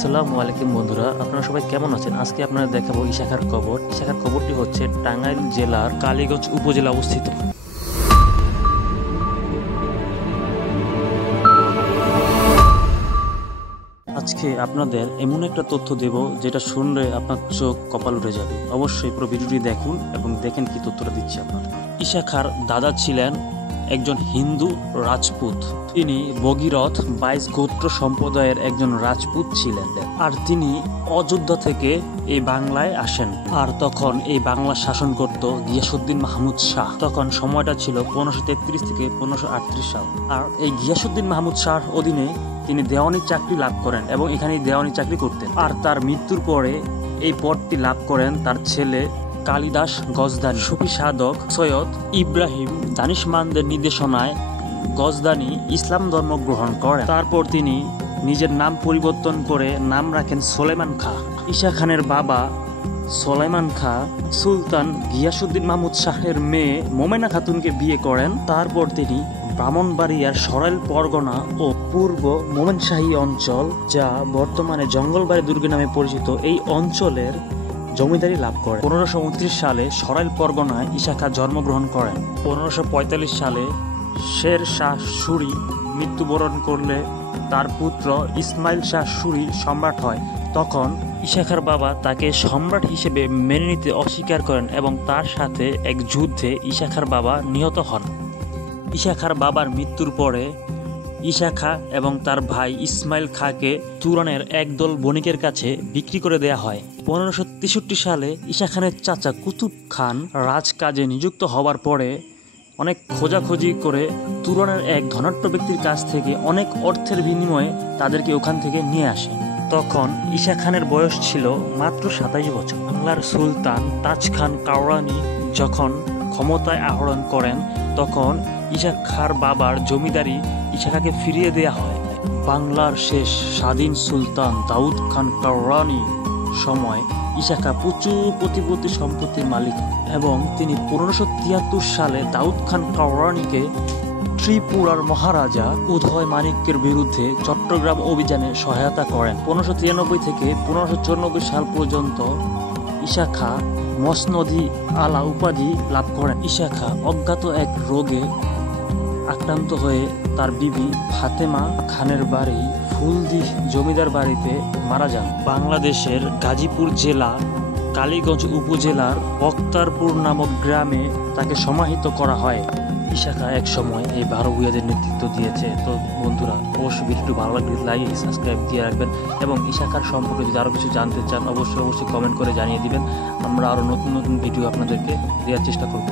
আসসালামু আলাইকুম বন্ধুরা, আপনারা সবাই কেমন আছেন? আজকে আপনারা দেখাবো ইশাখার কবর। ইশাখার কবরটি হচ্ছে টাঙ্গাইল জেলার কালীগঞ্জ উপজেলা অবস্থিত। আজকে আপনাদের এমন একটা তথ্য দেব যেটা শুনলে আপনার চোখ কপাল উঠে যাবে। অবশ্যই পুরো ভিডিওটি দেখুন এবং দেখেন কি তথ্যটা দিচ্ছে আপনার। ইশাখার দাদা ছিলেন একজন হিন্দু রাজপুত। তিনি ভগীরথ 22 গোত্র সম্প্রদায়ের একজন রাজপুত ছিলেন, আর তিনি অযোধ্যা থেকে এই বাংলায় আসেন। আর তখন এই বাংলা শাসন করত গিয়াসউদ্দিন মাহমুদ শাহ। তখন সময়টা ছিল 1533 থেকে 1538 সাল। আর এই গিয়াসউদ্দিন মাহমুদ শাহর অধীনে তিনি দেওয়ানি চাকরি লাভ করেন এবং এখানে দেওয়ানি চাকরি করতেন। আর তার মৃত্যুর পরে এই পদটি লাভ করেন তার ছেলে কালিদাস গজদানি। সুফি সাধক সৈয়দ ইব্রাহিম দানিশমানদের নির্দেশনায় গজদানি ইসলাম ধর্ম গ্রহণ করেন। তারপর তিনি নিজের নাম পরিবর্তন করে নাম রাখেন সোলাইমান খাঁ। ঈশা খানের বাবা সোলাইমান খাঁ সুলতান গিয়াসউদ্দিন মাহমুদ শাহের মেয়ে মোমেনা খাতুনকে বিয়ে করেন। তারপর তিনি ব্রাহ্মণবাড়িয়ার সরাইল পরগনা ও পূর্ব মোমেনশাহী অঞ্চল, যা বর্তমানে জঙ্গলবাড়ি দুর্গ নামে পরিচিত, এই অঞ্চলের জমিদারি লাভ করেন। 1529 সালে সরাইল পরগনায় ঈশা খাঁ জন্মগ্রহণ করেন। 1545 সালে শের শাহ সুরি মৃত্যুবরণ করলে তার পুত্র ইসমাইল শাহ সুরি সম্রাট হয়। তখন ঈশা খাঁর বাবা তাকে সম্রাট হিসেবে মেনে নিতে অস্বীকার করেন এবং তার সাথে এক যুদ্ধে ঈশা খাঁর বাবা নিহত হন। ঈশা খাঁর বাবার মৃত্যুর পরে ঈশা খাঁ এবং তার ভাই ইসমাইল খাঁকে তুরানের একদল বণিকের কাছে বিক্রি করে দেয়া হয়। 1563 সালে ঈশা খানের চাচা কুতুব খান রাজকাজে নিযুক্ত হওয়ার পরে অনেক খোঁজাখুঁজি করে তুরানের এক ধনাঢ্য ব্যক্তির কাছ থেকে অনেক অর্থের বিনিময়ে তাদেরকে ওখান থেকে নিয়ে আসে। তখন ঈশা খানের বয়স ছিল মাত্র 27 বছর। বাংলার সুলতান তাজ খান কাওরানি যখন ক্ষমতায় আহরণ করেন তখন ঈশা খাঁর বাবার জমিদারি ঈশা খাঁকে ফিরিয়ে দেয়া হয়। বাংলার শেষ স্বাধীন সুলতান দাউদ খান কাওরানি সময় ঈশা খাঁ প্রচুর প্রতিপত্তি সম্পত্তির মালিক এবং তিনি 1573 সালে দাউদ খান কাওরানিকে ত্রিপুরার মহারাজা উদয় মানিক্যের বিরুদ্ধে চট্টগ্রাম অভিযানে সহায়তা করেন। 1593 থেকে 1594 সাল পর্যন্ত ঈশা খাঁ মসনদি আলা উপাধি লাভ করেন। ঈশা খাঁ অজ্ঞাত এক রোগে আক্রান্ত হয়ে তার বিবি ফাতেমা খানের বাড়ি ফুলদি জমিদার বাড়িতে মারা যান। বাংলাদেশের গাজীপুর জেলা কালীগঞ্জ উপজেলার বক্তারপুর নামক গ্রামে তাকে সমাহিত করা হয়। ঈশা খাঁ এক সময় এই 12 ভূঁইয়াদের নেতৃত্ব দিয়েছে। তো বন্ধুরা, অবশ্যই ভিডিওটি ভালো লাগলে লাইক সাবস্ক্রাইব দিয়ে রাখবেন এবং ঈশা খাঁর সম্পর্কে যদি আরও কিছু জানতে চান অবশ্যই কমেন্ট করে জানিয়ে দিবেন। আমরা আরও নতুন নতুন ভিডিও আপনাদেরকে দেওয়ার চেষ্টা করব।